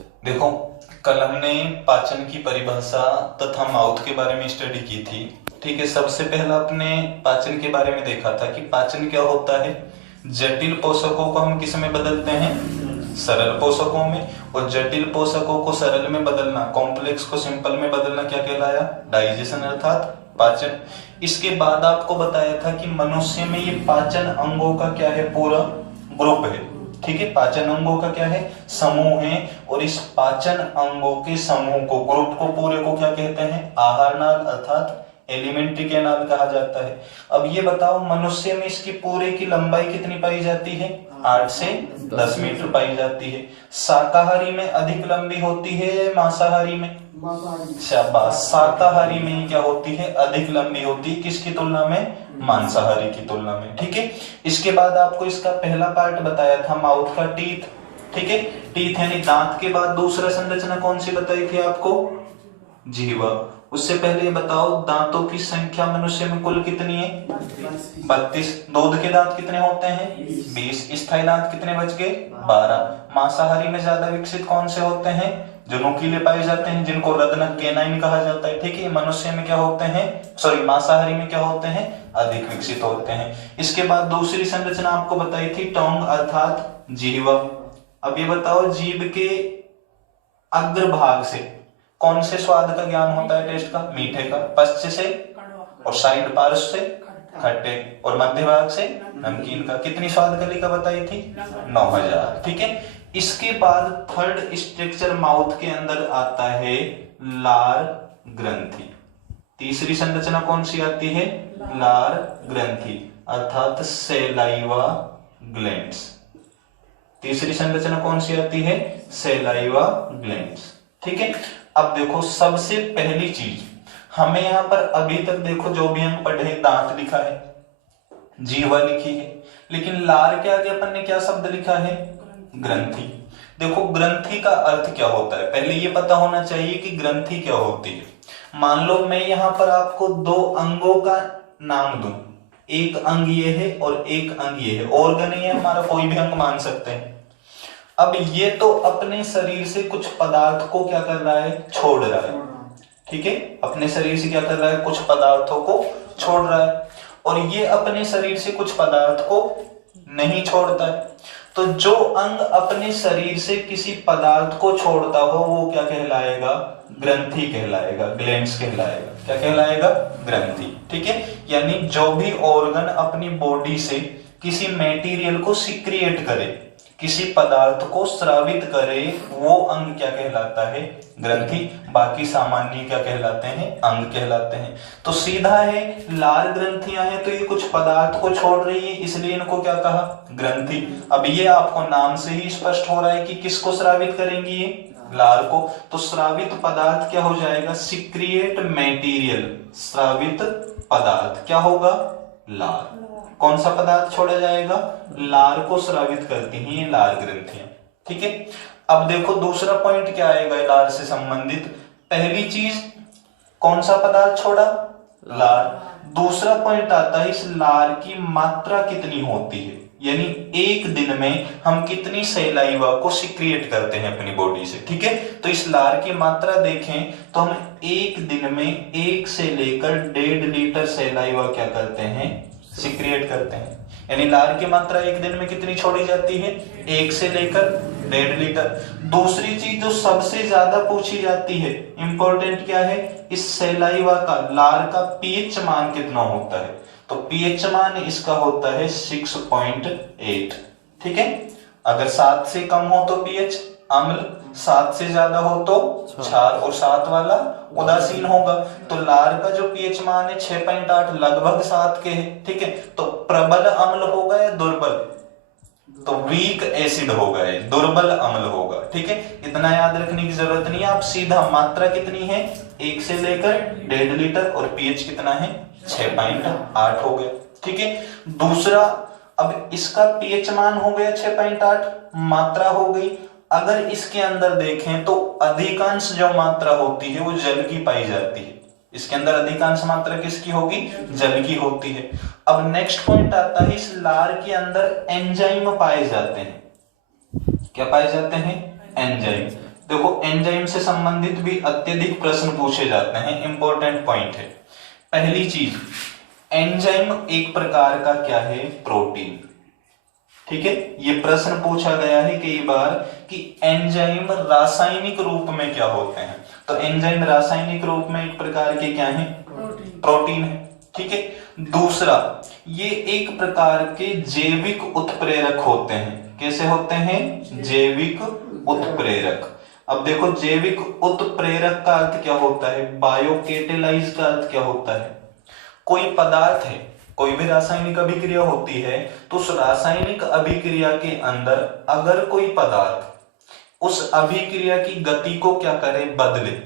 देखो, कल हमने पाचन की परिभाषा तथा माउथ के बारे में स्टडी की थी। ठीक है, सबसे पहला अपने पाचन के बारे में देखा था कि पाचन क्या होता है। जटिल पोषकों को हम किस में बदलते हैं? सरल पोषकों में। और जटिल पोषकों को सरल में बदलना, कॉम्प्लेक्स को सिंपल में बदलना क्या कहलाया? डाइजेशन अर्थात पाचन। इसके बाद आपको बताया था कि मनुष्य में ये पाचन अंगों का क्या है? पूरा ग्रुप है। ठीक है, पाचन अंगों का क्या है? समूह है। और इस पाचन अंगों के समूह को, ग्रुप को, पूरे को क्या कहते हैं? आहार नाल अर्थात एलिमेंट्री कैनाल कहा जाता है। अब ये बताओ, मनुष्य में इसकी पूरे की लंबाई कितनी पाई जाती है? 8 से 10 मीटर पाई जाती है। शाकाहारी में अधिक लंबी होती है, मांसाहारी में? शाबाश, शाकाहारी में क्या होती है? अधिक लंबी होती है। किसकी तुलना में? मांसाहारी की तुलना में। ठीक है, इसके बाद आपको इसका पहला पार्ट बताया था माउथ का, टीथ। ठीक है, टीथ यानी दांत के बाद दूसरा संरचना कौन सी बताई थी आपको? जीवा। उससे पहले बताओ, दांतों की संख्या मनुष्य में कुल कितनी है? 32। दूध के दांत कितने होते हैं? 20। स्थायी दांत कितने बच गए? 12। मांसाहारी में ज्यादा विकसित कौन से होते हैं? जो नुकीले पाए जाते हैं, जिनको रत्नक कैनाइन कहा जाता है। ठीक है, मनुष्य में क्या होते हैं? सॉरी, मांसाहारी में क्या होते हैं? अधिक विकसित होते हैं। इसके बाद दूसरी संरचना आपको बताई थी टोंग अर्थात जीवा। अब ये बताओ, जीभ के अग्रभाग से कौन से स्वाद का ज्ञान होता है? टेस्ट का? मीठे का। पश्च से और साइड पार्श्व से खट्टे और मध्य भाग से नमकीन का। कितनी स्वाद कलिका बताई थी? 9000। ठीक है, इसके बाद थर्ड स्ट्रक्चर माउथ के अंदर आता है लार ग्रंथि। तीसरी संरचना कौन सी आती है? लार ग्रंथि अर्थात सेलाइवा ग्लैंड्स। तीसरी संरचना कौन सी आती है? Saliva glands. ठीक है, अब देखो, सबसे पहली चीज हमें यहां पर अभी तक देखो, जो भी हम पढ़े, दांत लिखा है, जीवा लिखी है, लेकिन लार के आगे अपन ने क्या शब्द लिखा है? ग्रंथि। देखो, ग्रंथि का अर्थ क्या होता है, पहले ये पता होना चाहिए कि ग्रंथि क्या होती है। मान लो मैं यहां पर आपको दो अंगों का नाम दूं, एक अंग ये है और एक अंग ये है, ऑर्गन ये है हमारा, कोई भी अंग मान सकते हैं। अब ये तो अपने शरीर से कुछ पदार्थ को क्या कर रहा है? छोड़ रहा है। ठीक है, अपने शरीर से क्या कर रहा है? कुछ पदार्थों को छोड़ रहा है। और ये अपने शरीर से कुछ पदार्थ को नहीं छोड़ता है। तो जो अंग अपने शरीर से किसी पदार्थ को छोड़ता हो वो क्या कहलाएगा? ग्रंथि कहलाएगा, ग्लैंड्स कहलाएगा। क्या कहलाएगा? ग्रंथि। ठीक है, यानी जो भी ऑर्गन अपनी बॉडी से किसी मटेरियल को सिक्रिएट करे, किसी पदार्थ को स्रावित करे, वो अंग क्या कहलाता है? ग्रंथि। बाकी सामान्य क्या कहलाते हैं? अंग कहलाते हैं। तो सीधा है, लार ग्रंथियां हैं तो ये कुछ पदार्थ को छोड़ रही है, इसलिए इनको क्या कहा? ग्रंथि। अब ये आपको नाम से ही स्पष्ट हो रहा है कि किसको स्रावित करेंगी ये? लार को। तो स्रावित पदार्थ क्या हो जाएगा? Secrete material. स्रावित पदार्थ क्या होगा? लार। कौन सा पदार्थ छोड़ा जाएगा? लार को स्रावित करती हैं ये लार ग्रंथियां। ठीक है, अब देखो दूसरा पॉइंट क्या आएगा लार से संबंधित। पहली चीज, कौन सा पदार्थ छोड़ा? लार। दूसरा पॉइंट आता है, इस लार की मात्रा कितनी होती है, यानी एक दिन में हम कितनी सैलाइवा को सिक्रिएट करते हैं अपनी बॉडी से। ठीक है, तो इस लार की मात्रा देखें तो हम एक दिन में 1 से लेकर 1.5 लीटर सैलाइवा क्या करते हैं? सिक्रिएट करते हैं। यानी लार की मात्रा एक दिन में कितनी छोड़ी जाती है? 1 से लेकर 1.5 लीटर। दूसरी चीज जो सबसे ज्यादा पूछी जाती है, इंपॉर्टेंट क्या है, इस सैलाइवा का, लार का पीएच मान कितना होता है? तो पीएच मान इसका होता है 6.8। ठीक है, अगर 7 से कम हो तो पीएच अम्ल, 7 से ज्यादा हो तो क्षार, और 7 वाला उदासीन होगा। तो लार का जो पीएच मान है 6.8, लगभग 7 के है। ठीक है, तो प्रबल अम्ल होगा या दुर्बल? तो वीक एसिड होगा, दुर्बल अम्ल होगा। ठीक है, इतना याद रखने की जरूरत नहीं है, आप सीधा मात्रा कितनी है 1 से लेकर 1.5 लीटर और पीएच कितना है 6.8 हो गया। ठीक है, दूसरा, अब इसका पीएच मान हो गया 6.8, मात्रा हो गई। अगर इसके अंदर देखें तो अधिकांश जो मात्रा होती है वो जल की पाई जाती है। इसके अंदर अधिकांश मात्रा किसकी होगी? जल की होती है। अब नेक्स्ट पॉइंट आता है, इस लार के अंदर एंजाइम पाए जाते हैं। क्या पाए जाते हैं? एंजाइम। देखो एंजाइम से संबंधित भी अत्यधिक प्रश्न पूछे जाते हैं, इंपॉर्टेंट पॉइंट है। पहली चीज, एंजाइम एक प्रकार का क्या है? प्रोटीन। ठीक है, ये प्रश्न पूछा गया है कई बार कि एंजाइम रासायनिक रूप में क्या होते हैं। तो एंजाइम रासायनिक रूप में एक प्रकार के क्या है? प्रोटीन है। ठीक है। दूसरा, ये एक प्रकार के जैविक उत्प्रेरक होते हैं। कैसे होते हैं? जैविक उत्प्रेरक। अब देखो, जैविक उत्प्रेरक का अर्थ क्या होता है? बायोकेटेलाइज का अर्थ क्या होता है? कोई पदार्थ है, कोई भी रासायनिक अभिक्रिया होती है, तो उस रासायनिक अभिक्रिया के अंदर अगर कोई पदार्थ उस अभिक्रिया की गति को क्या करे? बदले,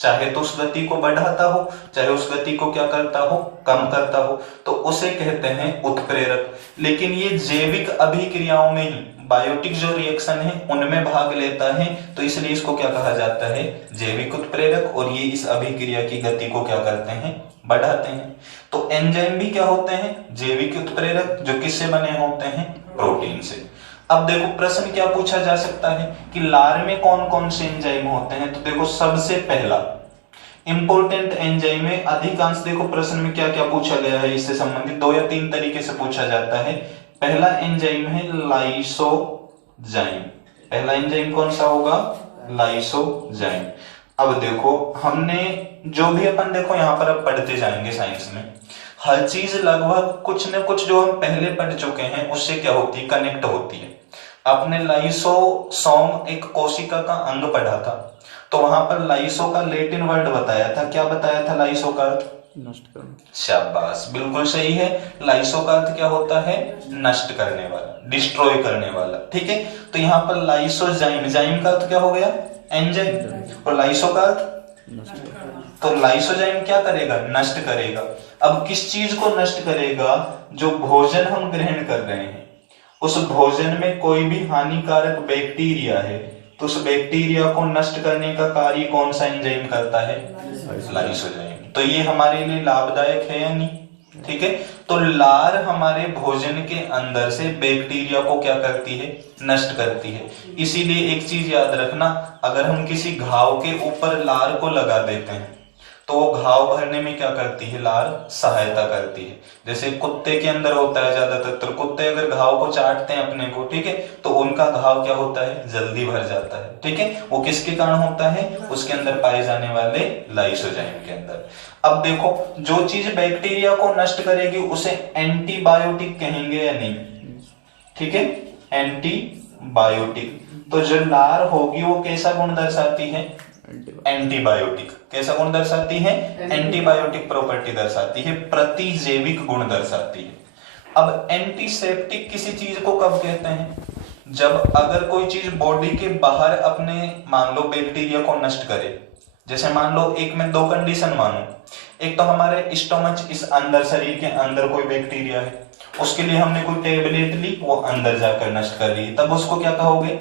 चाहे तो उस गति को बढ़ाता हो, चाहे उस गति को क्या करता हो? कम करता हो, तो उसे कहते हैं उत्प्रेरक। लेकिन ये जैविक अभिक्रियाओं में ही, बायोटिक जो रिएक्शन है उनमें भाग लेता है, तो इसलिए इसको क्या कहा जाता है? जैविक उत्प्रेरक। और ये इस अभिक्रिया की गति को क्या करते हैं? बढ़ाते हैं। तो एंजाइम भी क्या होते हैं? जैविक उत्प्रेरक, जो किससे बने होते हैं? प्रोटीन से। अब देखो प्रश्न क्या पूछा जा सकता है कि लार में कौन कौन से एंजाइम होते हैं। तो देखो, सबसे पहला इंपॉर्टेंट एंजाइम है। अधिकांश देखो प्रश्न में क्या क्या पूछा गया है इससे संबंधित 2 या 3 तरीके से पूछा जाता है। पहला एंजाइम है लाइसोजाइम। पहला एंजाइम कौन सा होगा? लाइसोजाइम। अब देखो, हमने जो भी अपन देखो यहाँ पर अब पढ़ते जाएंगे साइंस में, हर चीज लगभग कुछ न कुछ जो हम पहले पढ़ चुके हैं उससे क्या होती है? कनेक्ट होती है। आपने लाइसोसोम एक कोशिका का अंग पढ़ा था, तो वहां पर लाइसो का लैटिन वर्ड बताया था। क्या बताया था लाइसो का अर्थ? नष्ट करना। शाबाश, बिल्कुल सही है। लाइसो का अर्थ क्या होता है? नष्ट करने वाला, डिस्ट्रॉय करने वाला। ठीक है, तो यहाँ पर लाइसोजाइम, जाइम का अर्थ क्या हो गया? एंजाइम। और लाइसो का अर्थ? तो लाइसोजाइम क्या करेगा? नष्ट करेगा। अब किस चीज को नष्ट करेगा? जो भोजन हम ग्रहण कर रहे हैं, उस भोजन में कोई भी हानिकारक बैक्टीरिया है, तो उस बैक्टीरिया को नष्ट करने का कार्य कौन सा एंजाइम करता है? लाइसोजाइम। तो ये हमारे लिए लाभदायक है या नहीं? ठीक है, तो लार हमारे भोजन के अंदर से बैक्टीरिया को क्या करती है? नष्ट करती है। इसीलिए एक चीज याद रखना, अगर हम किसी घाव के ऊपर लार को लगा देते हैं तो वो घाव भरने में क्या करती है? लार सहायता करती है। जैसे कुत्ते के अंदर होता है ज्यादातर, तो कुत्ते अगर घाव को चाटते हैं अपने को, ठीक है, तो उनका घाव क्या होता है? जल्दी भर जाता है। ठीक है, वो किसके कारण होता है? उसके अंदर पाए जाने वाले लाइसोजाइम के अंदर। अब देखो, जो चीज बैक्टीरिया को नष्ट करेगी उसे एंटीबायोटिक कहेंगे या नहीं? ठीक है, एंटीबायोटिक। तो जो लार होगी वो कैसा गुण दर्शाती है? एंटीबायोटिक। कैसा गुण दर्शाती है? एंटीबायोटिक प्रॉपर्टी दर्शाती है, प्रतिजैविक गुण दर्शाती है। अब एंटीसेप्टिक किसी चीज को कब कहते हैं? जब अगर कोई चीज बॉडी के बाहर अपने, मान लो बैक्टीरिया को नष्ट करे। जैसे मान लो, एक में 2 कंडीशन मानो। एक तो हमारे स्टोमच, इस अंदर शरीर के अंदर कोई बैक्टीरिया है, उसके लिए हमने कोई टेबलेट ली, वो अंदर जाकर नष्ट कर रही है, तब उसको क्या कहोगे?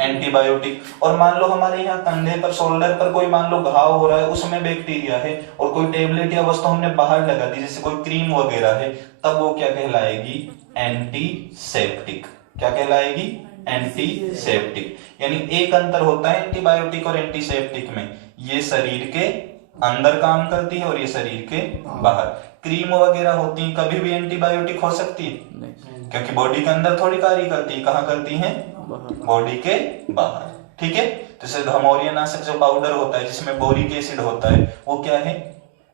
एंटीबायोटिक। और मान लो हमारे यहाँ कंधे पर, शोल्डर पर कोई मान लो घाव हो रहा है, उसमें बैक्टीरिया है और कोई टेबलेट या वस्तु हमने बाहर लगा दी, जैसे कोई क्रीम वगैरह है, तब वो क्या कहलाएगी? एंटीसेप्टिक। क्या कहलाएगी? एंटीसेप्टिक। यानी एक अंतर होता है एंटीबायोटिक और एंटीसेप्टिक में, ये शरीर के अंदर काम करती है और ये शरीर के बाहर। क्रीम वगैरह होती है, कभी भी एंटीबायोटिक हो सकती है? क्योंकि बॉडी के अंदर थोड़ी कार्य करती है, कहाँ करती है? बॉडी के बाहर। ठीक है, जैसे धमोरिया नाशक जो पाउडर होता है जिसमें बोरिक एसिड होता है, वो क्या है?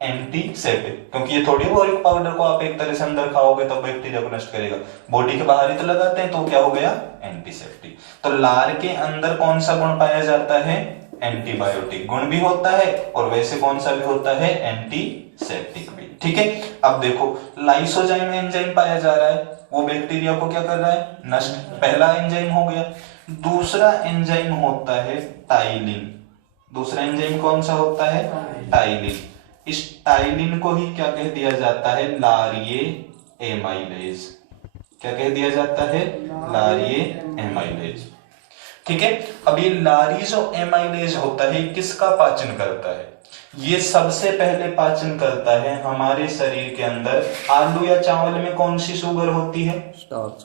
एंटीसेप्टिक। क्योंकि ये थोड़ी बोरिक पाउडर को आप एक तरह से अंदर खाओगे तो बैक्टीरिया को नष्ट करेगा, बॉडी के बाहर ही तो लगाते हैं, तो क्या हो गया? एंटीसेप्टिक। तो लार के अंदर कौन सा गुण पाया जाता है? एंटीबायोटिक गुण भी होता है, और वैसे कौन सा भी होता है? एंटीसेप्टिक भी। ठीक है, अब देखो, लाइसोजाइम एंजाइम पाया जा रहा है, वो बैक्टीरिया को क्या कर रहा है? नष्ट। पहला एंजाइम हो गया। दूसरा एंजाइम होता है टाइलिन। दूसरा एंजाइम कौन सा होता है? टाइलिन। इस टाइलिन को ही क्या कह दिया जाता है? लारिये एमाइलेज। क्या कह दिया जाता है? लारिये एमाइलेज। ठीक है, अब ये लारिजो एमाइलेज होता है, किसका पाचन करता है? ये सबसे पहले पाचन करता है हमारे शरीर के अंदर, आलू या चावल में कौन सी शुगर होती है? स्टार्च।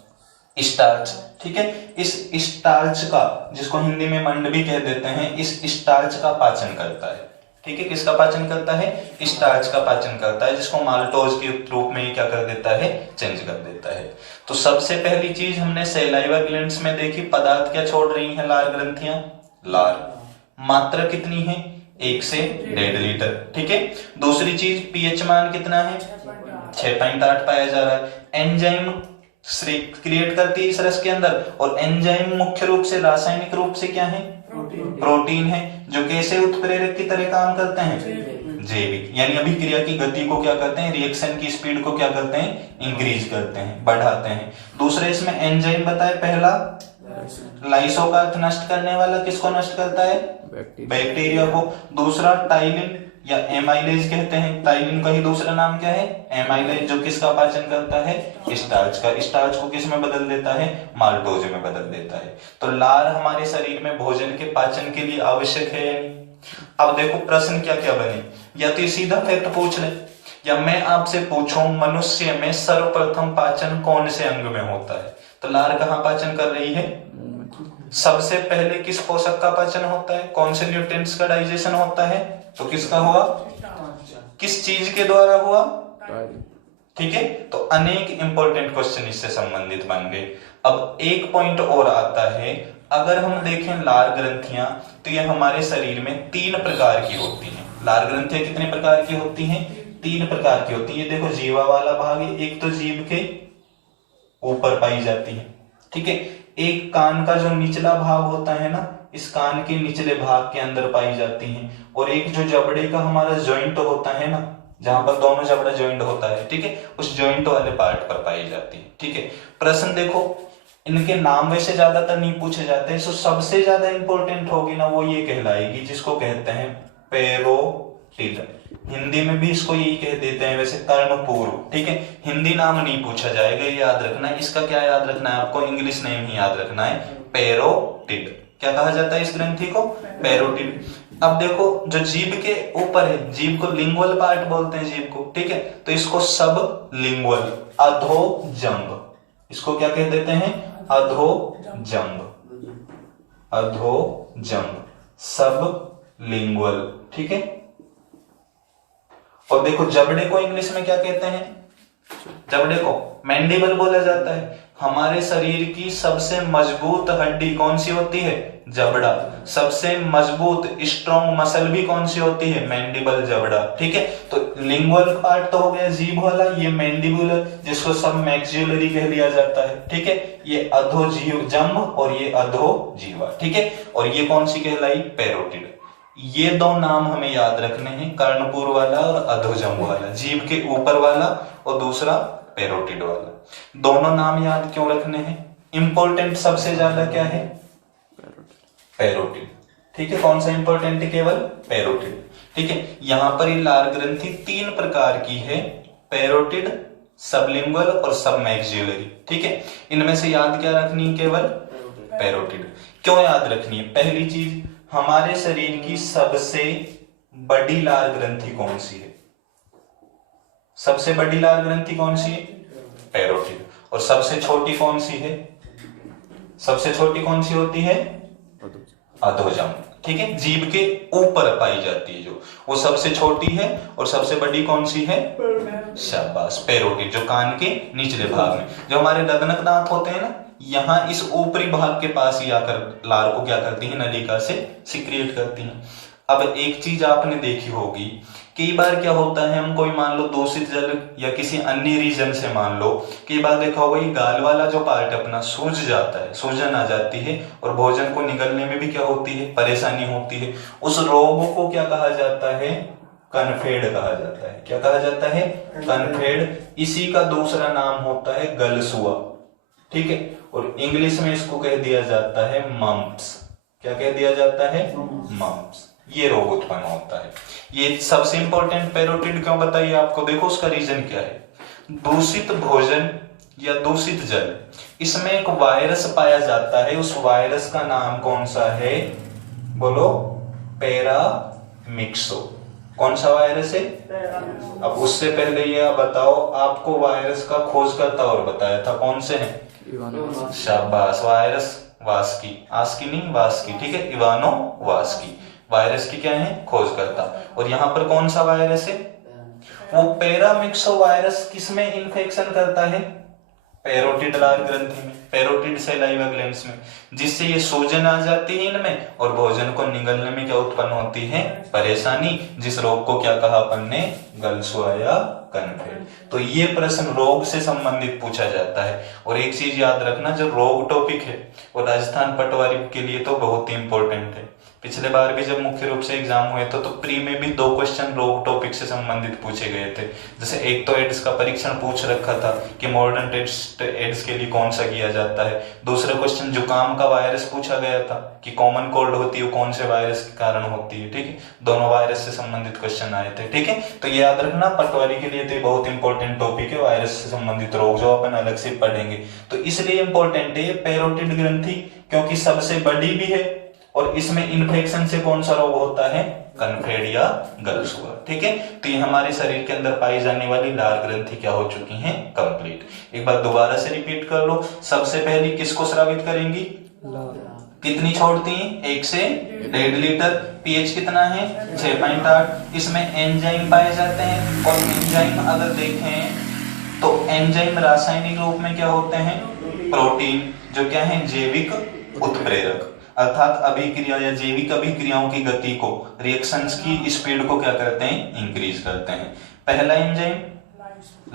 स्टार्च, ठीक है। इस स्टार्च का, जिसको हिंदी में मंड भी कह देते हैं, इस स्टार्च का पाचन करता है, ठीक है। किसका पाचन करता है? स्टार्च का पाचन करता है, जिसको माल्टोज के रूप में क्या कर देता है? चेंज कर देता है। तो सबसे पहली चीज हमने सैलाइवा ग्लैंड्स में देखी, पदार्थ क्या छोड़ रही है? लार ग्रंथियां, लार। मात्रा कितनी है? 1 से 1.5 लीटर, ठीक है। दूसरी चीज पीएच मान कितना है? 6.8 पाया जा रहा है। एंजाइम क्रिएट करती है इस रस के अंदर, और एंजाइम मुख्य रूप से रासायनिक रूप से क्या है? प्रोटीन है, जो कैसे उत्प्रेरक की तरह काम करते हैं? जैविक, यानी अभिक्रिया की गति को क्या करते हैं? रिएक्शन की स्पीड को क्या करते हैं? इंक्रीज करते हैं, बढ़ाते हैं। दूसरे इसमें एंजाइम बताए, पहला लाइसो का अर्थ नष्ट करने वाला, किसको नष्ट करता है? बैक्टीरिया को। दूसरा टाइलिन या एमाइलेज कहते हैं, टाइलिन का ही दूसरा नाम क्या है? एमाइलेज, जो किसका पाचन करता है? स्टार्च का। स्टार्च को किस में बदल देता है? माल्टोज में बदल देता है। तो लार हमारे शरीर में भोजन के पाचन के लिए आवश्यक है या नहीं? अब देखो प्रश्न क्या क्या बने, या तो सीधा फैक्ट पूछ ले, या मैं आपसे पूछूं मनुष्य में सर्वप्रथम पाचन कौन से अंग में होता है, तो लार कहाँ पाचन कर रही है? सबसे पहले किस पोषक का पाचन होता है? कौन से न्यूट्रिएंट्स का डाइजेशन होता है? तो किसका हुआ? किस चीज के द्वारा हुआ? ठीक है। तो अनेक इंपॉर्टेंट क्वेश्चन इससे संबंधित बन गए। अब एक पॉइंट और आता है, अगर हम देखें लार ग्रंथियां, तो ये हमारे शरीर में 3 प्रकार की होती हैं। लार ग्रंथियां कितने प्रकार की होती हैं? 3 प्रकार की होती है। ये देखो जीवा वाला भाग है, एक तो जीभ के ऊपर पाई जाती है, ठीक है। एक कान का जो निचला भाग होता है ना, इस कान के निचले भाग के अंदर पाई जाती हैं। और एक जो जबड़े का हमारा जॉइंट होता है ना, जहां पर दोनों जबड़ा जॉइंट होता है, ठीक है, उस जॉइंट वाले पार्ट पर पाई जाती है, ठीक है। प्रश्न देखो, इनके नाम वैसे ज्यादातर नहीं पूछे जाते, तो सबसे ज्यादा इंपॉर्टेंट होगी ना, वो ये कहलाएगी जिसको कहते हैं पैरोटिड। हिंदी में भी इसको यही कह देते हैं वैसे, कर्णपूर्व, ठीक है। हिंदी नाम नहीं पूछा जाएगा, ये याद रखना है। इसका क्या याद रखना है आपको? इंग्लिश नेम ही याद रखना है, पैरोटिड। क्या कहा जाता है इस ग्रंथि को? पैरोटिड। अब देखो, जो जीभ के ऊपर है, जीभ को लिंगुअल पार्ट बोलते हैं जीभ को, ठीक है, तो इसको सब लिंगुअल, अधोजंब, इसको क्या कह देते हैं? अधोजंब, अधोजंब, सब लिंगुअल, ठीक है। और देखो जबड़े को इंग्लिश में क्या कहते हैं? जबड़े को मैंडिबल बोला जाता है। हमारे शरीर की सबसे मजबूत हड्डी कौन सी होती है? जबड़ा। सबसे मजबूत स्ट्रॉन्ग मसल भी कौन सी होती है? मैंडिबल, जबड़ा, ठीक है। तो लिंगुअल पार्ट तो हो गया जीभ वाला, ये मैंडिबुलर, जिसको सब मैक्सिलरी कह लिया जाता है, ठीक है। ये अधोजंब और ये अधोजीवा, ठीक है। और ये कौन सी कहलाई? पैरोटिड। ये 2 नाम हमें याद रखने हैं, कर्णपुर वाला और अधोजंब वाला, जीभ के ऊपर वाला और दूसरा पैरोटिड वाला। दोनों नाम याद क्यों रखने हैं? इंपॉर्टेंट सबसे ज्यादा क्या है? पैरोटिड, ठीक है। कौन सा इंपॉर्टेंट है? केवल पैरोटिड, ठीक है। यहां पर ये लार ग्रंथि 3 प्रकार की है, पैरोटिड, सबलिंगुअल और सबमैक्सिलरी, ठीक है। इनमें से याद क्या रखनी है? केवल पैरोटिड। क्यों याद रखनी है? पहली चीज, हमारे शरीर की सबसे बड़ी लार ग्रंथि कौन सी है? सबसे बड़ी लार ग्रंथि कौन सी है? पैरोटिड। और सबसे छोटी कौन सी है? सबसे छोटी कौन सी होती है? अधोजंब, ठीक है। जीभ के ऊपर पाई जाती है जो, वो सबसे छोटी है। और सबसे बड़ी कौन सी है? शाबाश, पैरोटिड, जो कान के निचले भाग में, जो हमारे लग्नक दांत होते हैं ना, यहाँ इस ऊपरी भाग के पास ही आकर लार को क्या करती है? नलिका से सिक्रिएट करती है। अब एक चीज आपने देखी होगी, कई बार क्या होता है, हम कोई मान लो दूषित जल या किसी अन्य रीजन से मान लो, कई बार देखा होगा ये गाल वाला जो पार्ट अपना सूज जाता है, सूजन आ जाती है, और भोजन को निगलने में भी क्या होती है? परेशानी होती है। उस रोग को क्या कहा जाता है? कनफेड कहा जाता है। क्या कहा जाता है? कनफेड। इसी का दूसरा नाम होता है गलसुआ, ठीक है। और इंग्लिश में इसको कह दिया जाता है मम्प्स। क्या कह दिया जाता है? मम्प्स। ये रोग उत्पन्न होता है। ये सबसे इंपॉर्टेंट पैरोटिड क्यों बताइए आपको? देखो उसका रीजन क्या है। दूषित भोजन या दूषित जल, इसमें एक वायरस पाया जाता है। उस वायरस का नाम कौन सा है? बोलो, पैरामिक्सो। कौन सा वायरस है? अब उससे पहले ये बताओ, आपको वायरस का खोजकर्ता और बताया था, कौन से हैं? शाबाश, वायरस वास्की, आस्की नहीं वास्की, ठीक है, इवानो वास्की वायरस की क्या है खोज करता। और यहाँ पर कौन सा वायरस है, वो पैरामिक्सो वायरस किसमें इन्फेक्शन करता है, पैरोटिड लार ग्रंथि में, पैरोटिड सैलाइवा ग्लैंड्स में, जिससे ये सूजन आ जाती है इनमें और भोजन को निगलने में क्या उत्पन्न होती है परेशानी, जिस रोग को क्या कहा अपन ने, गलसुआ या कनफेड। तो ये प्रश्न रोग से संबंधित पूछा जाता है। और एक चीज याद रखना, जो रोग टॉपिक है वो राजस्थान पटवारी के लिए तो बहुत ही इंपॉर्टेंट है। पिछले बार भी जब मुख्य रूप से एग्जाम हुए तो प्री में भी 2 क्वेश्चन रोग टॉपिक से संबंधित पूछे गए थे। जैसे एक तो एड्स का परीक्षण पूछ रखा था कि मॉडर्न टेस्ट एड्स के लिए कौन सा किया जाता है। दूसरा क्वेश्चन जुकाम का वायरस पूछा गया था कि कॉमन कोल्ड होती है वो कौन से वायरस के कारण होती है, ठीक है, दोनों वायरस से संबंधित क्वेश्चन आए थे, ठीक है। तो ये याद रखना, पटवारी के लिए तो बहुत इंपॉर्टेंट टॉपिक है वायरस से संबंधित रोग, जो अपन अलग से पढ़ेंगे। तो इसलिए इंपॉर्टेंट है पैरोटिड ग्रंथि, क्योंकि सबसे बड़ी भी है और इसमें इन्फेक्शन से कौन सा रोग होता है, कनफेड या गलसुआ, ठीक है। तो ये हमारे शरीर के अंदर पाई जाने वाली लार ग्रंथि क्या हो चुकी हैं, कंप्लीट। एक बार दोबारा से रिपीट कर लो, सबसे पहले किसको स्रावित करेंगी, कितनी छोड़ती हैं, 1 से 1.5 लीटर, पीएच कितना है 6.8, इसमें एंजाइम पाए जाते हैं। और एंजाइम अगर देखें तो एंजाइम रासायनिक रूप में क्या होते हैं, प्रोटीन, जो क्या है जैविक उत्प्रेरक, अर्थात अभिक्रिया या जैविक अभिक्रियाओं की गति को, रिएक्शंस की स्पीड को क्या करते हैं, इंक्रीज करते हैं। पहला एंजाइम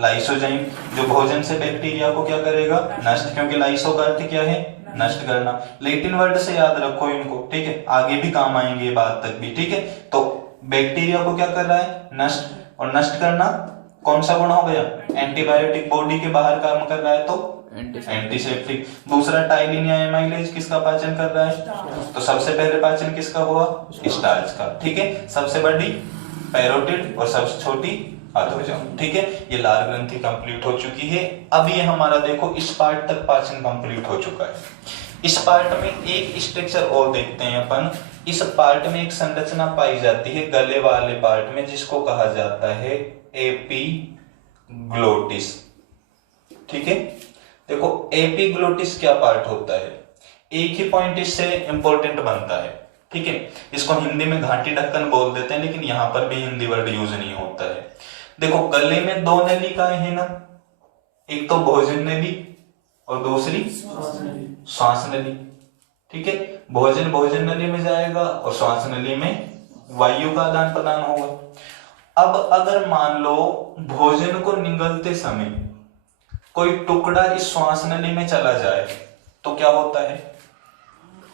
लाइसोजाइम, जो भोजन से बैक्टीरिया को क्या करेगा, नष्ट, क्योंकि लाइसो का अर्थ क्या है, नष्ट करना। लैटिन वर्ड से याद रखो इनको, ठीक है, आगे भी काम आएंगे बात तक भी, ठीक है। तो बैक्टीरिया को क्या कर रहा है, नष्ट, और नष्ट करना कौन सा गुण हो गया, एंटीबायोटिक, बॉडी के बाहर काम कर रहा है तो एंटीसेप्टिक। दूसरा टाइलिन या एमाइलेज किसका पाचन कर रहा है, तो सबसे पहले पाचन किसका हुआ, स्टार्च का, ठीक है। सबसे बड़ी पैरोटिड और सबसे छोटी अधोजम, ठीक है। ये लार ग्रंथि कंप्लीट हो चुकी है। अब ये हमारा देखो इस पार्ट तक पाचन कंप्लीट हो चुका है। इस पार्ट में एक स्ट्रक्चर और देखते हैं अपन। इस पार्ट में एक संरचना पाई जाती है गले वाले पार्ट में, जिसको कहा जाता है एपीग्लोटिस, ठीक है। देखो एपीग्लोटिस क्या पार्ट होता है, एक ही पॉइंट इससे इंपॉर्टेंट बनता है, ठीक है। इसको हिंदी में घाटी ढक्कन बोल देते हैं, लेकिन यहां पर भी हिंदी वर्ड यूज नहीं होता है। देखो गले में 2 नलिकाएं हैं ना, एक तो भोजन नली और दूसरी श्वास नली, ठीक है। भोजन भोजन नली में जाएगा और श्वास नली में वायु का आदान प्रदान होगा। अब अगर मान लो भोजन को निगलते समय कोई टुकड़ा इस श्वास नली में चला जाए तो क्या होता है,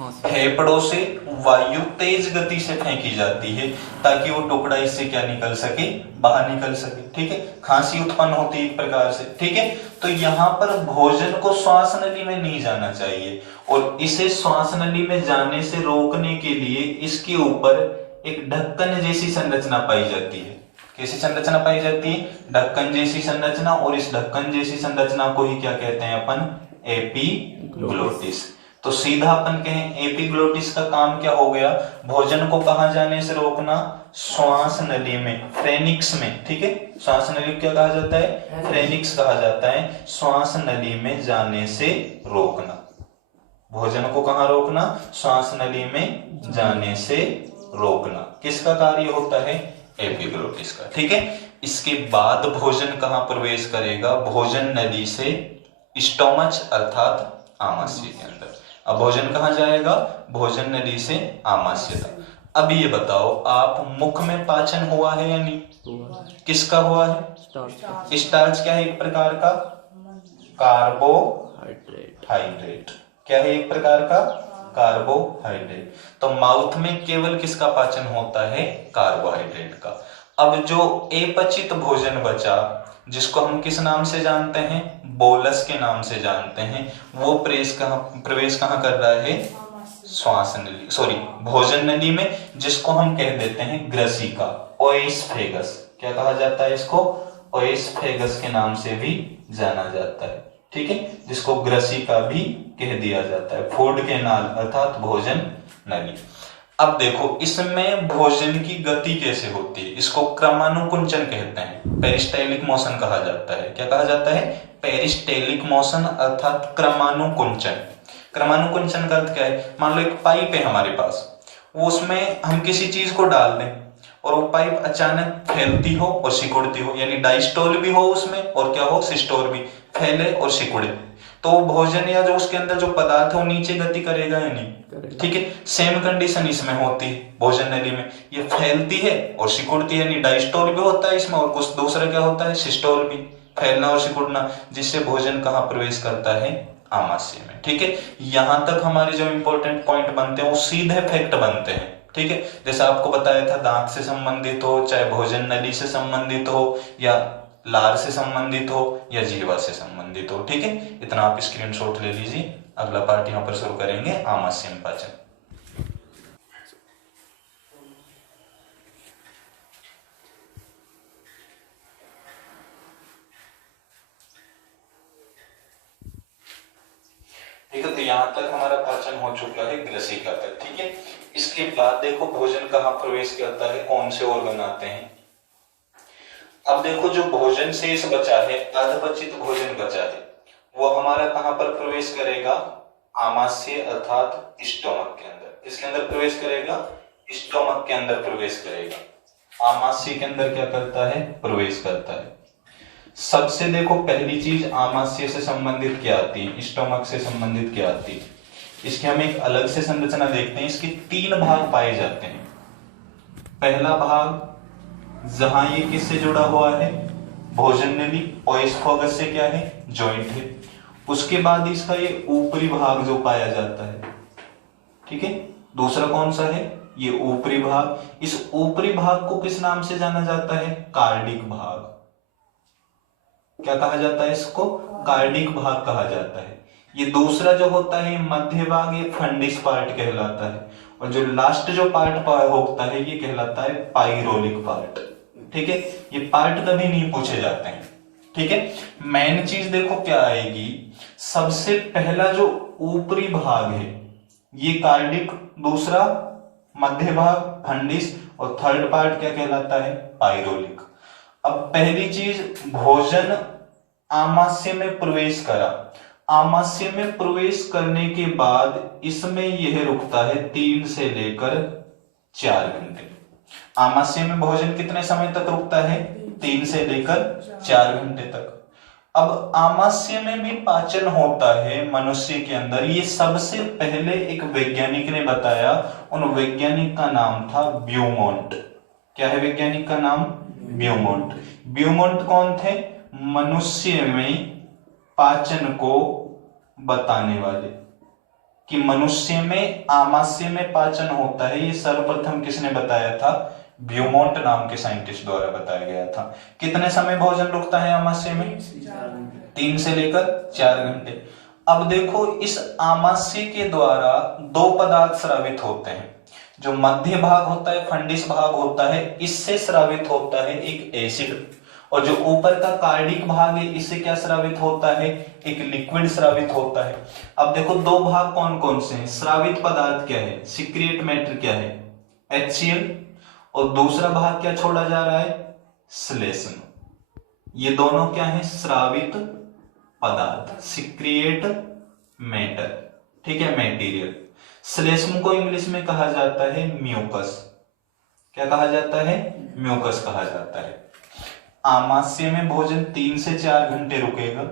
फेफड़ों से वायु तेज गति से फेंकी जाती है ताकि वो टुकड़ा इससे क्या निकल सके, बाहर निकल सके, ठीक है। खांसी उत्पन्न होती है एक प्रकार से, ठीक है। तो यहाँ पर भोजन को श्वास नली में नहीं जाना चाहिए और इसे श्वास नली में जाने से रोकने के लिए इसके ऊपर एक ढक्कन जैसी संरचना पाई जाती है। कैसी संरचना पाई जाती है, ढक्कन जैसी संरचना। और इस ढक्कन जैसी संरचना को ही क्या कहते हैं अपन, एपीग्लोटिस। तो सीधा अपन कहें एपीग्लोटिस का काम क्या हो गया, भोजन को कहां जाने से रोकना, श्वास नली में, फ्रेनिक्स में, ठीक है। श्वास नली क्या कहा जाता है, फ्रेनिक्स कहा जाता है। श्वास नली में जाने से रोकना, भोजन को कहां रोकना, श्वास नली में जाने से रोकना, किसका कार्य होता है, एपीग्लोटिस का, ठीक है। इसके बाद भोजन कहां प्रवेश करेगा, भोजन नली से स्टोमच अर्थात आमाशय के अंदर। अब भोजन कहां जाएगा, भोजन नली से आमाशय तक। अब ये बताओ आप, मुख में पाचन हुआ है या नहीं, किसका हुआ है, स्टार्च क्या है, एक प्रकार का कार्बोहाइड्रेट, क्या है, एक प्रकार का कार्बोहाइड्रेट। तो माउथ में केवल किसका पाचन होता है, कार्बोहाइड्रेट का। अब जो अपचित भोजन बचा, जिसको हम किस नाम से जानते हैं, बोलस के नाम से जानते हैं, वो प्रवेश कहां कर रहा है, श्वास नली, सॉरी भोजन नली में, जिसको हम कह देते हैं ग्रसिका, ओएसफेगस। क्या कहा जाता है इसको, ओएसफेगस के नाम से भी जाना जाता है, ठीक है, जिसको ग्रसिका भी कह दिया जाता है, फूड कैनाल अर्थात भोजन नली। अब देखो इसमें भोजन की गति कैसे होती है, इसको क्रमानुकुंचन कहते हैं, पेरिस्टाइलिक मोशन कहा जाता है। क्या कहा जाता है? पेरिस्टाइलिक मोशन अर्थात क्रमानुकुंचन। क्रमानुकुंचन का अर्थ क्या है? मान लो एक पाइप है हमारे पास, वो उसमें हम किसी चीज को डाल दें और वो पाइप अचानक फैलती हो और सिकुड़ती हो, यानी डाइस्टोल भी हो उसमें और क्या हो, सिस्टोल भी, फैले और सिकुड़े, तो भोजन या जो उसके अंदर जो पदार्थ है वो नीचे गति करेगा या नहीं? ठीक है, सेम कंडीशन इसमें होती है भोजन नली में, ये फैलती है और सिकुड़ती है, यानी डाइस्टोल भी होता है इसमें और कुछ दूसरा क्या होता है, सिस्टोल भी, फैलना और सिकुड़ना, जिससे भोजन कहाँ प्रवेश करता है, आमाशय में। ठीक है, यहां तक हमारे जो इंपॉर्टेंट पॉइंट बनते हैं वो सीधे फैक्ट बनते हैं। ठीक है, जैसे आपको बताया था दांत से संबंधित हो, चाहे भोजन नली से संबंधित हो, या लार से संबंधित हो, या जीवा से संबंधित हो। ठीक है, इतना आप स्क्रीनशॉट ले लीजिए। अगला पार्ट यहाँ पर शुरू करेंगे, आमाशय पाचन। ठीक है, तो यहाँ तक हमारा पाचन हो चुका है ग्रसिका तक। ठीक है, इसके बाद देखो भोजन कहाँ प्रवेश करता है, कौन से ऑर्गन आते हैं। अब देखो जो भोजन शेष बचा है, अधपचित भोजन बचा है, वो हमारा कहां पर प्रवेश करेगा, आमाशय अर्थात स्टोमक के अंदर। किसके अंदर प्रवेश करेगा, स्टोमक के अंदर प्रवेश करेगा। आमाशय के अंदर क्या करता है, प्रवेश करता है। सबसे देखो पहली चीज आमाशय से संबंधित क्या आती है, स्टोमक से संबंधित क्या आती है, इसकी हम एक अलग से संरचना देखते हैं। इसके 3 भाग पाए जाते हैं। पहला भाग जहां ये किससे जुड़ा हुआ है, भोजन नली, और एस्फोगस से क्या है, जॉइंट है। उसके बाद इसका ये ऊपरी भाग जो पाया जाता है, ठीक है, दूसरा कौन सा है, ये ऊपरी भाग। इस ऊपरी भाग को किस नाम से जाना जाता है, कार्डिक भाग। क्या कहा जाता है इसको, कार्डिक भाग कहा जाता है। ये दूसरा जो होता है मध्य भाग, ये फंडिस पार्ट कहलाता है, और जो लास्ट जो पार्ट होता है ये कहलाता है पाइरोलिक पार्ट। ठीक है, ये पार्ट कभी नहीं पूछे जाते हैं। ठीक है, मेन चीज देखो क्या आएगी, सबसे पहला जो ऊपरी भाग है ये कार्डिक, दूसरा मध्य भाग फंडिस, और थर्ड पार्ट क्या कहलाता है, पाइरोलिक। अब पहली चीज, भोजन आमाशय में प्रवेश करा, आमाशय में प्रवेश करने के बाद इसमें यह रुकता है 3 से लेकर 4 घंटे। आमाशय में भोजन कितने समय तक रुकता है, 3 से लेकर 4 घंटे तक। अब आमाशय में भी पाचन होता है मनुष्य के अंदर, ये सबसे पहले एक वैज्ञानिक ने बताया, उन वैज्ञानिक का नाम था ब्यूमोंट। क्या है वैज्ञानिक का नाम, ब्यूमोंट। ब्यूमोंट कौन थे, मनुष्य में पाचन को बताने वाले, कि मनुष्य में आमाशय में पाचन होता है, ये सर्वप्रथम किसने बताया था, ब्यूमोंट नाम के साइंटिस्ट द्वारा बताया गया था। कितने समय भोजन रुकता है आमाशय में, 3 से लेकर 4 घंटे। अब देखो इस आमाशय के द्वारा 2 पदार्थ स्रावित होते हैं। जो मध्य भाग होता है, फंडिस भाग होता है, इससे स्रावित होता है एक एसिड, और जो ऊपर का कार्डिक भाग है इससे क्या स्रावित होता है, एक लिक्विड स्रावित होता है। अब देखो 2 भाग कौन कौन से हैं, स्रावित पदार्थ क्या है, सीक्रेट मैटर क्या है, HCl, और दूसरा भाग क्या छोड़ा जा रहा है, श्लेष्म। ये दोनों क्या है, स्रावित पदार्थ, सीक्रेट मैटर। ठीक है, मटेरियल। श्लेष्म को इंग्लिश में कहा जाता है म्यूकस। क्या कहा जाता है, म्यूकस कहा जाता है। आमाशय में भोजन 3 से 4 घंटे रुकेगा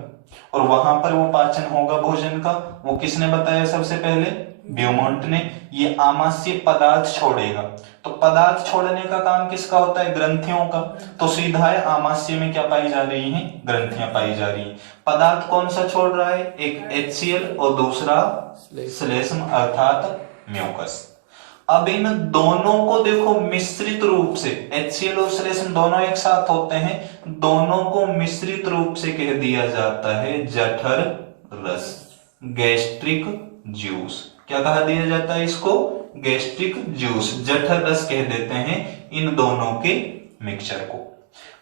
और वहां पर वो पाचन होगा भोजन का। वो किसने बताया सबसे पहले, ब्यूमोंट ने। ये आमाशय पदार्थ छोड़ेगा, तो पदार्थ छोड़ने का काम किसका होता है, ग्रंथियों का। तो सीधा है आमाशय में क्या पाई जा रही हैं, ग्रंथियां पाई जा रही हैं। पदार्थ कौन सा छोड़ रहा है, एक HCl और दूसरा श्लेष्म अर्थात म्यूकस। अब इन दोनों को देखो मिश्रित रूप से, HCl और श्लेष्म दोनों एक साथ होते हैं, दोनों को मिश्रित रूप से कह दिया जाता है जठर रस, गैस्ट्रिक जूस। क्या कहा दिया जाता है इसको, गैस्ट्रिक जूस, जठर रस कह देते हैं इन दोनों के मिक्सचर को।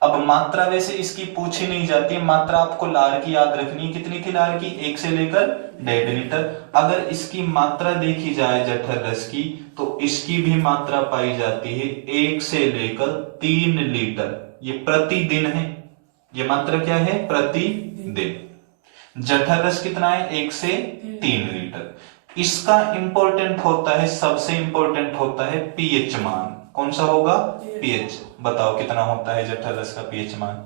अब मात्रा वैसे इसकी पूछी नहीं जाती, मात्रा आपको लार की याद रखनी है। कितनी थी लार की? 1 से लेकर 1.5 लीटर। अगर इसकी मात्रा देखी जाए जठर रस की, तो इसकी भी मात्रा पाई जाती है 1 से लेकर 3 लीटर। ये प्रतिदिन है, ये मात्रा क्या है? प्रतिदिन। जठर रस कितना है? 1 से 3 लीटर। इसका इंपॉर्टेंट होता है, सबसे इंपॉर्टेंट होता है पीएच मान। कौन सा होगा? पीएच। बताओ कितना होता है जठर रस का पीएच मान?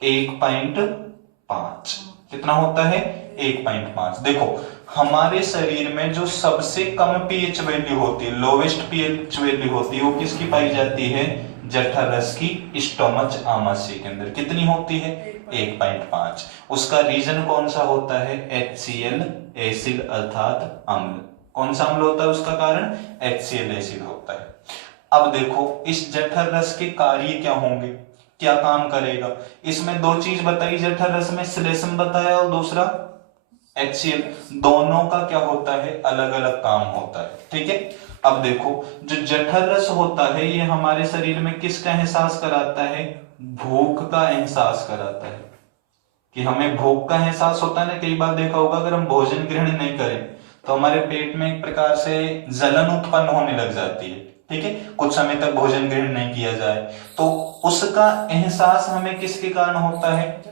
1.5। कितना होता है? 1.5। देखो हमारे शरीर में जो सबसे कम पीएच वैल्यू होती है, लोवेस्ट पीएच वैल्यू होती है, वो किसकी पाई जाती है? जठर रस की स्टोमच आमाशय के अंदर। कितनी होती है? 1.5। उसका रीजन कौन सा होता है? HCl, एसिड अर्थात अम्ल। कौन सा अम्ल होता है उसका कारण? HCl एसिड होता है। अब देखो इस जठर रस के कार्य क्या होंगे, क्या काम करेगा? इसमें दो चीज बताई जठर रस में, श्लेष्म बताया और दूसरा HCl। दोनों का क्या होता है? अलग अलग काम होता है। ठीक है, अब देखो जो जठर रस होता है ये हमारे शरीर में किसका एहसास कराता है? भूख का एहसास कराता है। कि हमें भूख का एहसास होता है ना, कई बार देखा होगा अगर हम भोजन ग्रहण नहीं करें तो हमारे पेट में एक प्रकार से जलन उत्पन्न होने लग जाती है। ठीक है, कुछ समय तक भोजन ग्रहण नहीं किया जाए तो उसका एहसास हमें किसके कारण होता है?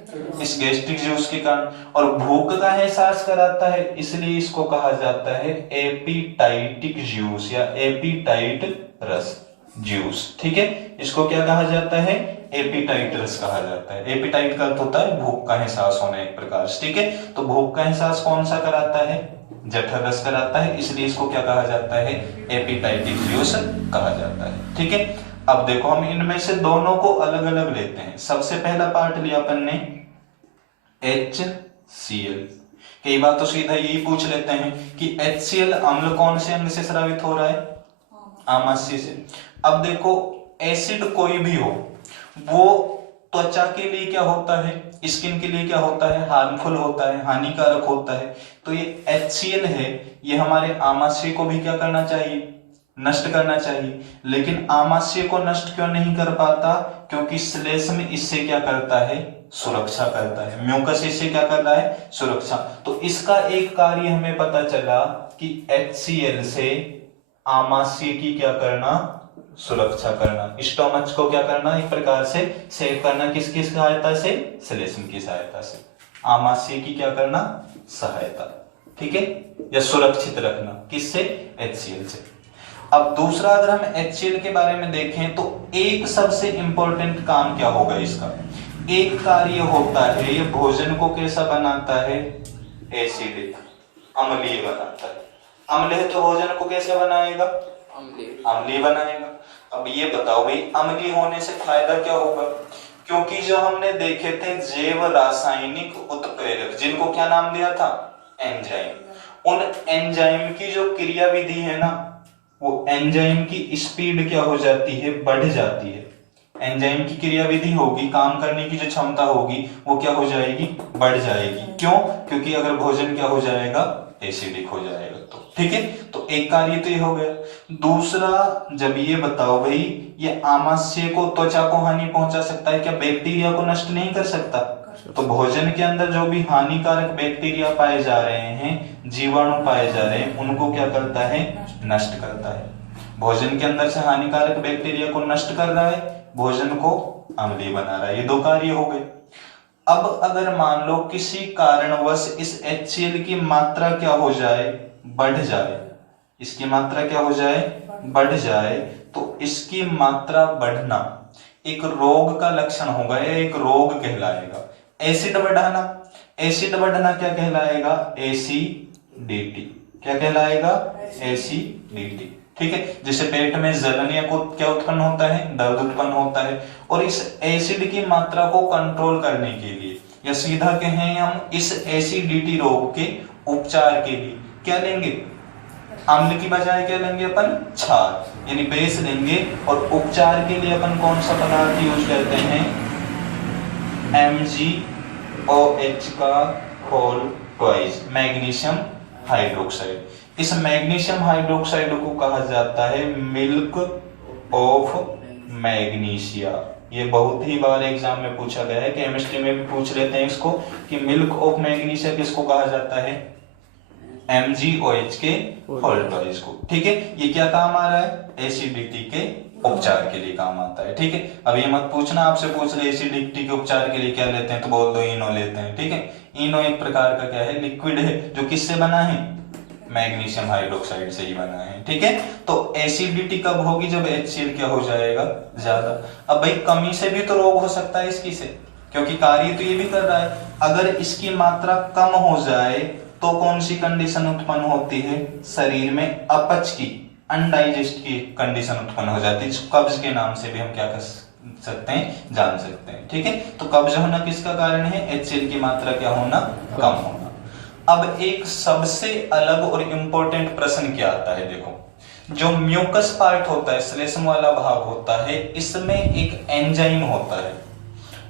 इस गैस्ट्रिक जूस के कारण। और भूख का एहसास कराता है, इसलिए इसको कहा जाता है एपिटाइटिक जूस या एपिटाइट रस जूस। ठीक है, इसको क्या कहा जाता है? एपिटाइट रस कहा जाता है। एपिटाइट का अर्थ होता है भूख का एहसास होना एक प्रकार से। ठीक है, तो भूख का एहसास कौन सा कराता है? जठर रस कराता है, इसलिए इसको क्या कहा जाता है? एपिटाइटिक जूस कहा जाता है। ठीक है, अब देखो हम इनमें से दोनों को अलग अलग लेते हैं। सबसे पहला पार्ट लिया अपन ने HCl। कई बार तो सीधा यही पूछ लेते हैं कि HCl अम्ल कौन से अंग से स्रावित हो रहा है? आमाशय से। अब देखो एसिड कोई भी हो वो त्वचा के लिए क्या होता है? स्किन के लिए क्या होता है? हार्मफुल होता है, हानिकारक होता है। तो ये HCl है, ये हमारे आमाशय को भी क्या करना चाहिए? नष्ट करना चाहिए। लेकिन आमाशय को नष्ट क्यों नहीं कर पाता? क्योंकि श्लेष्म इससे क्या करता है? सुरक्षा करता है। म्यूकस इससे क्या कर रहा है? सुरक्षा। तो इसका एक कार्य हमें पता चला कि HCl से आमाशय की क्या करना? सुरक्षा करना। स्टोमच को क्या करना? एक प्रकार से सेव करना। किसकी सहायता से? श्लेष्म की सहायता से। आमाशय की क्या करना? सहायता। ठीक है, या सुरक्षित रखना। किससे? HCl से। अब दूसरा अगर हम HCl के बारे में देखें तो एक सबसे इंपॉर्टेंट काम क्या होगा इसका? एक कार्य होता है, ये भोजन को कैसा बनाता है? एसिडिक, अम्लीय बनाता है। अम्ल है तो भोजन को कैसे बनाएगा? अम्लीय बनाएगा। अब ये बताओ भाई अम्लीय होने से फायदा क्या होगा? क्योंकि जो हमने देखे थे जैव रासायनिक उत्प्रेरक, जिनको क्या नाम दिया था? एंजाइम। उन एंजाइम की जो क्रिया विधि है ना, वो एंजाइम की स्पीड क्या हो जाती है? बढ़ जाती है। एंजाइम की क्रिया विधि होगी, काम करने की जो क्षमता होगी वो क्या हो जाएगी? बढ़ जाएगी। क्यों? क्योंकि अगर भोजन क्या हो जाएगा? एसिडिक हो जाएगा। तो ठीक है, तो एक कार्य तो ये हो गया। दूसरा, जब ये बताओ भाई ये आमाशय को, त्वचा को हानि पहुंचा सकता है क्या? बैक्टीरिया को नष्ट नहीं कर सकता? तो भोजन के अंदर जो भी हानिकारक बैक्टीरिया पाए जा रहे हैं, जीवाणु पाए जा रहे हैं, उनको क्या करता है? नष्ट करता है। भोजन के अंदर से हानिकारक बैक्टीरिया को नष्ट कर रहा है, भोजन को अम्लीय बना रहा है। ये दो कार्य हो गए। अब अगर मान लो किसी कारणवश इस HCl की मात्रा क्या हो जाए? बढ़ जाए। इसकी मात्रा क्या हो जाए? बढ़ जाए। तो इसकी मात्रा बढ़ना एक रोग का लक्षण होगा, या एक रोग कहलाएगा। एसिड बढ़ाना, एसिड बढ़ना क्या कहलाएगा? एसिडिटी। क्या कहलाएगा? एसिडिटी। ठीक है, जिससे पेट में जलन या को क्या उत्पन्न होता है? दर्द उत्पन्न होता है। और इस एसिड की मात्रा को कंट्रोल करने के लिए, या सीधा कहें हम इस एसिडिटी रोग के उपचार के लिए क्या लेंगे? अम्ल की बजाय क्या लेंगे अपन? क्षार, यानी बेस लेंगे। और उपचार के लिए अपन कौन सा पदार्थ यूज करते हैं? MgOH का होल ट्वाइस, मैग्नीशियम हाइड्रोक्साइड। इस मैग्नीशियम हाइड्रोक्साइड को कहा जाता है मिल्क ऑफ मैग्नीशिया। ये बहुत ही बार एग्जाम में पूछा गया है, केमिस्ट्री में भी पूछ लेते हैं इसको कि मिल्क ऑफ मैग्नीशिया किसको कहा जाता है, MgOH के होल टॉइज को। ठीक है, ये क्या काम आ रहा है, एसिडिटी के उपचार के लिए काम आता है। ठीक है, अब ये मत पूछना, आपसे पूछ रहे एसिडिटी के उपचार के लिए क्या लेते हैं तो बोल दो इनो लेते हैं। ठीक है, इनो एक प्रकार का क्या है, लिक्विड है जो किससे बना है, मैग्नीशियम हाइड्रोक्साइड से ही बना है। ठीक है, तो एसिडिटी कब होगी, जब HCl क्या हो जाएगा, ज्यादा। अब भाई कमी से भी तो रोग हो सकता है इसकी से, क्योंकि कार्य तो ये भी कर रहा है। अगर इसकी मात्रा कम हो जाए तो कौन सी कंडीशन उत्पन्न होती है, शरीर में अपच की, अनडाइजेस्ट की कंडीशन उत्पन्न हो जाती है। कब्ज के नाम से भी हम क्या कर सकते हैं, जान सकते हैं। ठीक है, तो कब्ज होना किसका कारण है, HCl की मात्रा क्या होना, कम होना। अब एक सबसे अलग और इंपॉर्टेंट प्रश्न क्या आता है, देखो जो म्यूकस पार्ट होता है, श्लेष्म वाला भाग होता है, इसमें एक एंजाइम होता है,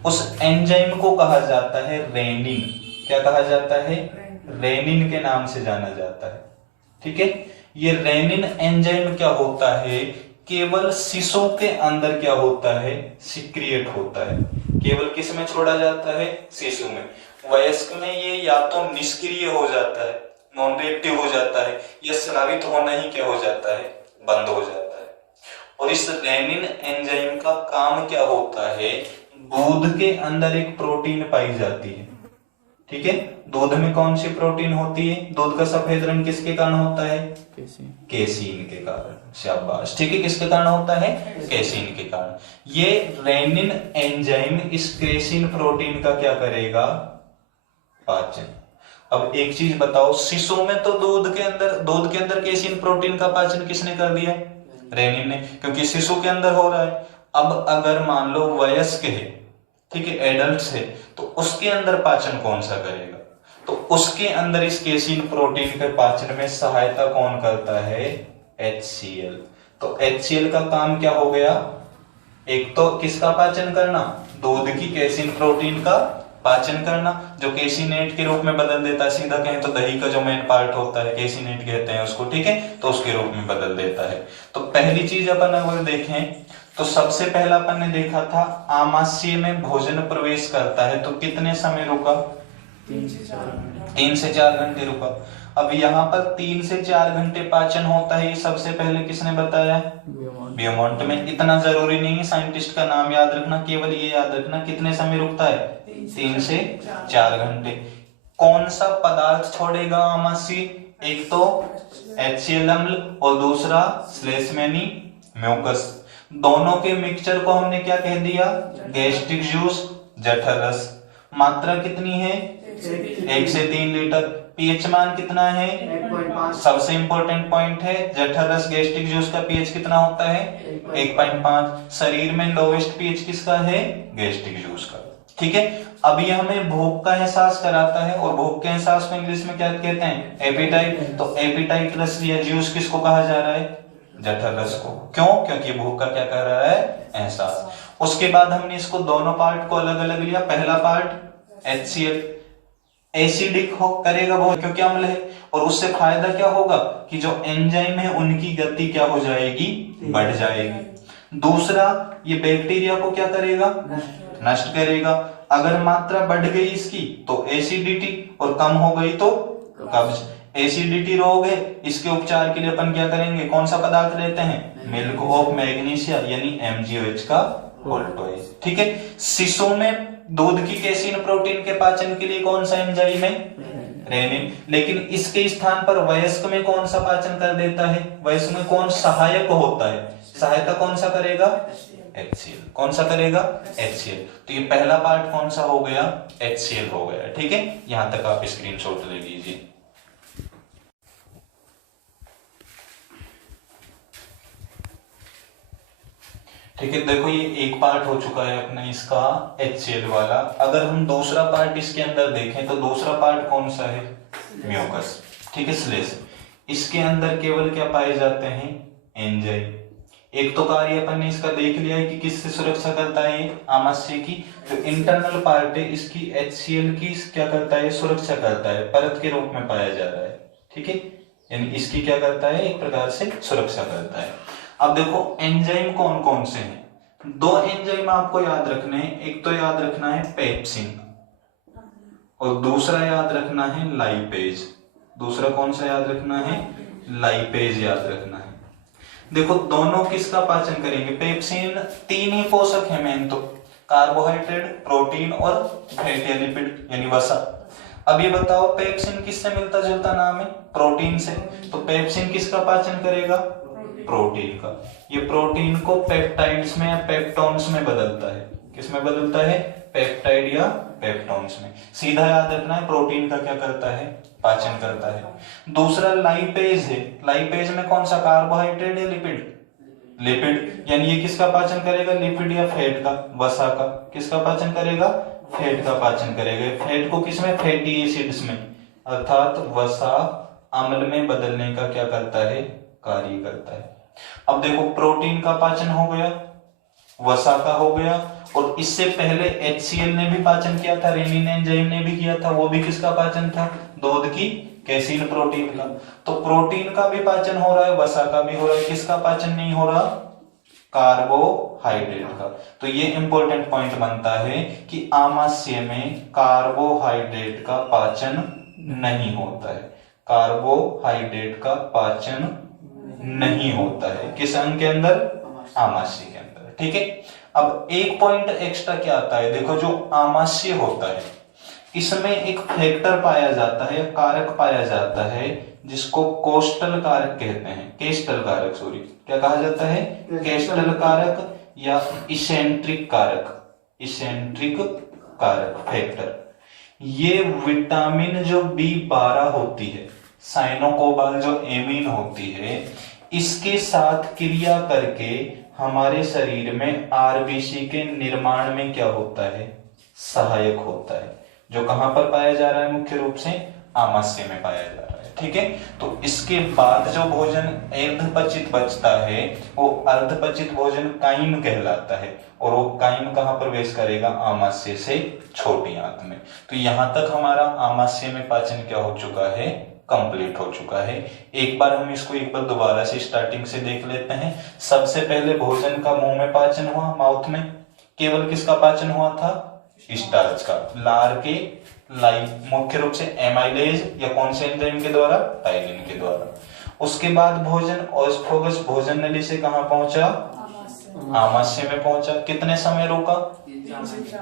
उस एंजाइम को कहा जाता है रेनिन। क्या कहा जाता है, रेनिन के नाम से जाना जाता है। ठीक है, ये रेनिन एंजाइम क्या होता है, केवल शिशु के अंदर क्या होता है, सिक्रिएट होता है। केवल किस में छोड़ा जाता है, शिशु में। वयस्क में ये या तो निष्क्रिय हो जाता है, नॉन रिएक्टिव हो जाता है, या स्रावित होना ही क्या हो जाता है, बंद हो जाता है। और इस रेनिन एंजाइम का काम क्या होता है, दूध के अंदर एक प्रोटीन पाई जाती है। ठीक है, दूध में कौन सी प्रोटीन होती है, दूध का सफेद रंग किसके कारण होता है, केसीन के कारण। शाबाश, ठीक है, किसके कारण होता है, केसीन के कारण। ये रेनिन एंजाइम इस केसीन प्रोटीन का क्या करेगा, पाचन। अब एक चीज बताओ, शिशु में तो दूध के अंदर केसीन प्रोटीन का पाचन किसने कर दिया, रेनिन ने, क्योंकि शिशु के अंदर हो रहा है। अब अगर मान लो वयस्क है, ठीक है, एडल्ट है, तो उसके अंदर पाचन कौन सा करेगा, तो उसके अंदर इस केसीन प्रोटीन के पाचन में सहायता कौन करता है, HCl। तो HCl का काम क्या हो गया, एक तो किसका पाचन करना, दूध की केसीन प्रोटीन का पाचन करना, जो केसिनेट के रूप में बदल देता है, सीधा कहें तो दही का जो मेन पार्ट होता है केसिनेट कहते हैं उसको। ठीक है, तो उसके रूप में बदल देता है। तो पहली चीज अपन अगर देखें तो सबसे पहला अपन ने देखा था, आमाशय में भोजन प्रवेश करता है तो कितने समय रुका, 3 से 4 घंटे रुका। अब यहाँ पर 3 से 4 घंटे पाचन होता है, ये सबसे पहले किसने बताया, बियोमोंट में। इतना जरूरी नहीं है साइंटिस्ट का नाम याद रखना, केवल ये याद रखना कितने समय रुकता है, 3 से 4 घंटे। कौन सा पदार्थ छोड़ेगा आमाशय, एक तो HCl अम्ल और दूसरा श्लेष्मैनी म्यूकस। दोनों के मिक्सचर को हमने क्या कह दिया, गैस्ट्रिक जूस, जठर रस। मात्रा कितनी है, 1 से 3 लीटर। पीएच मान कितना है, 1.5। सबसे इंपॉर्टेंट पॉइंट है, जठर रस गैस्ट्रिक जूस का पीएच कितना होता है, 1.5। शरीर में लोवेस्ट पीएच किसका है, गैस्ट्रिक जूस का। ठीक है, अब ये हमें भूख का एहसास कराता है, और भूख के एहसास को इंग्लिश में क्या कहते हैं, एपिटाइट। तो एपिटाइट रस या जूस किसको कहा जा रहा है, जठर रस को। क्यों, क्योंकि भूख का क्या कर रहा है, एहसास। उसके बाद हमने इसको दोनों पार्ट को अलग अलग लिया। पहला पार्ट HCl एसिडिक हो करेगा बहुत, क्योंकि अम्ल है, और उससे फायदा क्या होगा कि जो एंजाइम है उनकी गति क्या हो जाएगी, बढ़ जाएगी। दूसरा, ये बैक्टीरिया को क्या करेगा, नष्ट करेगा। अगर मात्रा बढ़ गई इसकी तो एसिडिटी, और कम हो गई तो कब्ज। एसिडिटी रोग है, इसके उपचार के लिए अपन क्या करेंगे, कौन सा पदार्थ लेते हैं, मिल्क ऑफ मैग्नीशिया यानी MgOH का होल टॉइज। ठीक है, शिशु में दूध की केसीन प्रोटीन के पाचन के लिए कौन सा एंजाइम है, रेनिन। लेकिन इसके स्थान पर वयस्क में कौन सा पाचन कर देता है, वयस्क में कौन सहायक होता है, सहायता कौन सा करेगा, HCl। कौन सा करेगा, HCl। तो ये पहला पार्ट कौन सा हो गया, HCl हो गया। ठीक है, यहां तक आप स्क्रीनशॉट ले लीजिए। ठीक है, देखो ये एक पार्ट हो चुका है अपना इसका HCl वाला। अगर हम दूसरा पार्ट इसके अंदर देखें तो दूसरा पार्ट कौन सा है, म्यूकस। ठीक है, श्लेष्म। इसके अंदर केवल क्या पाए जाते हैं, एंजाइम। एक तो कार्य अपन ने इसका देख लिया है कि किससे सुरक्षा करता है, आमाशय की। जो इंटरनल पार्ट है इसकी HCl की क्या करता है, सुरक्षा करता है, परत के रूप में पाया जा रहा है। ठीक है, यानी इसकी क्या करता है, एक प्रकार से सुरक्षा करता है। अब देखो एंजाइम कौन कौन से हैं, दो एंजाइम आपको याद रखने हैं, एक तो याद रखना है पेप्सिन और दूसरा याद रखना है लाइपेज। दूसरा कौन सा याद रखना है? लाइपेज याद रखना है। देखो दोनों किसका पाचन करेंगे? पेप्सिन तीन ही पोषक है मेन तो, कार्बोहाइड्रेट, प्रोटीन और फैटी लिपिड यानी वसा। अब ये बताओ पेप्सिन किससे मिलता जुलता नाम है? प्रोटीन से। तो पेप्सिन किसका पाचन करेगा? प्रोटीन का। ये प्रोटीन को पेप्टाइड्स में या पेप्टोन्स में बदलता है। किस में बदलता है? पेप्टाइड या पेप्टोन्स में। सीधा याद रखना है प्रोटीन का क्या करता है? पाचन करता है। दूसरा लाइपेज है। लाइपेज में कौन सा? कार्बोहाइड्रेट या लिपिड? लिपिड, यानी ये किसका पाचन करेगा? लिपिड या फैट का? वसा का। किसका पाचन करेगा? फैट का पाचन करेगा। फैट को किसमें? फैटी एसिड्स में, अर्थात वसा अम्ल में बदलने का क्या करता है? कार्य करता है। अब देखो प्रोटीन का पाचन हो गया, वसा का हो गया, और इससे पहले HCl ने भी पाचन किया था, रेनिन एंजाइम ने भी किया था। वो भी किसका पाचन था? दूध की कैसीन प्रोटीन का। तो प्रोटीन का भी पाचन हो रहा है, वसा का भी हो रहा है। किसका पाचन नहीं हो रहा? कार्बोहाइड्रेट का। तो ये इंपॉर्टेंट पॉइंट बनता है कि आमाशय में कार्बोहाइड्रेट का पाचन नहीं होता है। कार्बोहाइड्रेट का पाचन नहीं होता है किस अंग के अंदर? आमाशय के अंदर। ठीक है। अब एक पॉइंट एक्स्ट्रा क्या आता है? देखो जो आमाशय होता है इसमें एक फैक्टर पाया जाता है, कारक पाया जाता है जिसको कोस्टल कारक कहते हैं। केस्टल कारक, सॉरी, क्या कहा जाता है? केस्टल कारक या इसेंट्रिक कारक। इसेंट्रिक कारक फैक्टर। ये विटामिन जो B12 होती है, साइनोकोबाल जो एमीन होती है, इसके साथ क्रिया करके हमारे शरीर में आरबीसी के निर्माण में क्या होता है? सहायक होता है। जो कहां पर पाया जा रहा है? मुख्य रूप से आमाशय में पाया जा रहा है। ठीक है। तो इसके बाद जो भोजन अर्धपचित बचता है वो अर्धपचित भोजन काइम कहलाता है, और वो काइम कहां प्रवेश करेगा? आमाशय से छोटी आंत में। तो यहां तक हमारा आमाशय में पाचन क्या हो चुका है? कंप्लीट हो चुका है। एक बार हम इसको एक बार दोबारा से स्टार्टिंग से देख लेते हैं। सबसे पहले भोजन का मुंह में पाचन हुआ, माउथ में। केवल किसका पाचन हुआ था? स्टार्च का। लार के मुख्य रूप से एमाइलेज या कौन से एंजाइम के द्वारा? टाइलिन के द्वारा। उसके बाद भोजन ओएसोफेगस भोजन नली से कहां पहुंचा? आमाशय में पहुंचा। कितने समय रुका?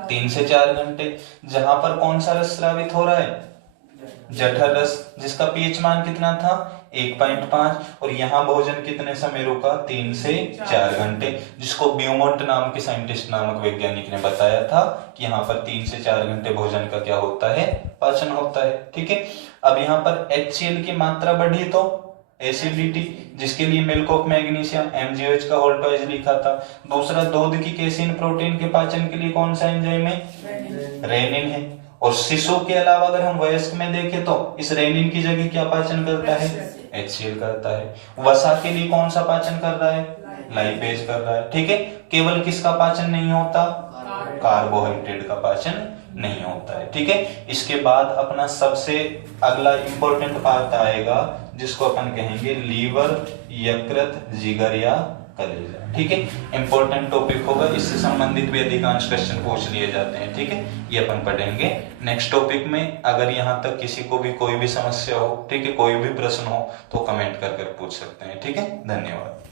3 से 4 घंटे। जहां पर कौन सा रस स्रावित हो रहा है? जठर रस, जिसका पीएच मान कितना था? 1.5। और यहाँ भोजन कितने समय रुका? 3 से 4 घंटे, जिसको ब्यूमोंट नाम के साइंटिस्ट नामक वैज्ञानिक ने बताया था कि यहाँ पर 3 से 4 घंटे भोजन का क्या होता है? पाचन होता है। ठीक है। अब यहाँ पर HCl की मात्रा बढ़ी तो एसिडिटी, जिसके लिए मिल्क ऑफ मैग्नीशियम MgOH का होल ट्वाइस लिखा था। दूसरा दूध की कैसीन प्रोटीन के पाचन के लिए कौन सा एंजाइम है? रेनिन है। और शिशु के अलावा अगर हम वयस्क में देखें तो इस रेनिन की जगह क्या पाचन करता है? HCl करता है। वसा के लिए कौन सा पाचन कर रहा है? लाइपेज कर रहा है। ठीक है। केवल किसका पाचन नहीं होता? कार्बोहाइड्रेट का पाचन नहीं होता है। ठीक है। इसके बाद अपना सबसे अगला इंपॉर्टेंट पार्ट आएगा जिसको अपन कहेंगे लीवर, यकृत, जिगर या कलेजा। ठीक है। इंपॉर्टेंट टॉपिक होगा, इससे संबंधित भी अधिकांश क्वेश्चन पूछ लिए जाते हैं। ठीक है। ये अपन पढ़ेंगे नेक्स्ट टॉपिक में। अगर यहाँ तक किसी को भी कोई भी समस्या हो, ठीक है, कोई भी प्रश्न हो तो कमेंट कर पूछ सकते हैं। ठीक है। धन्यवाद।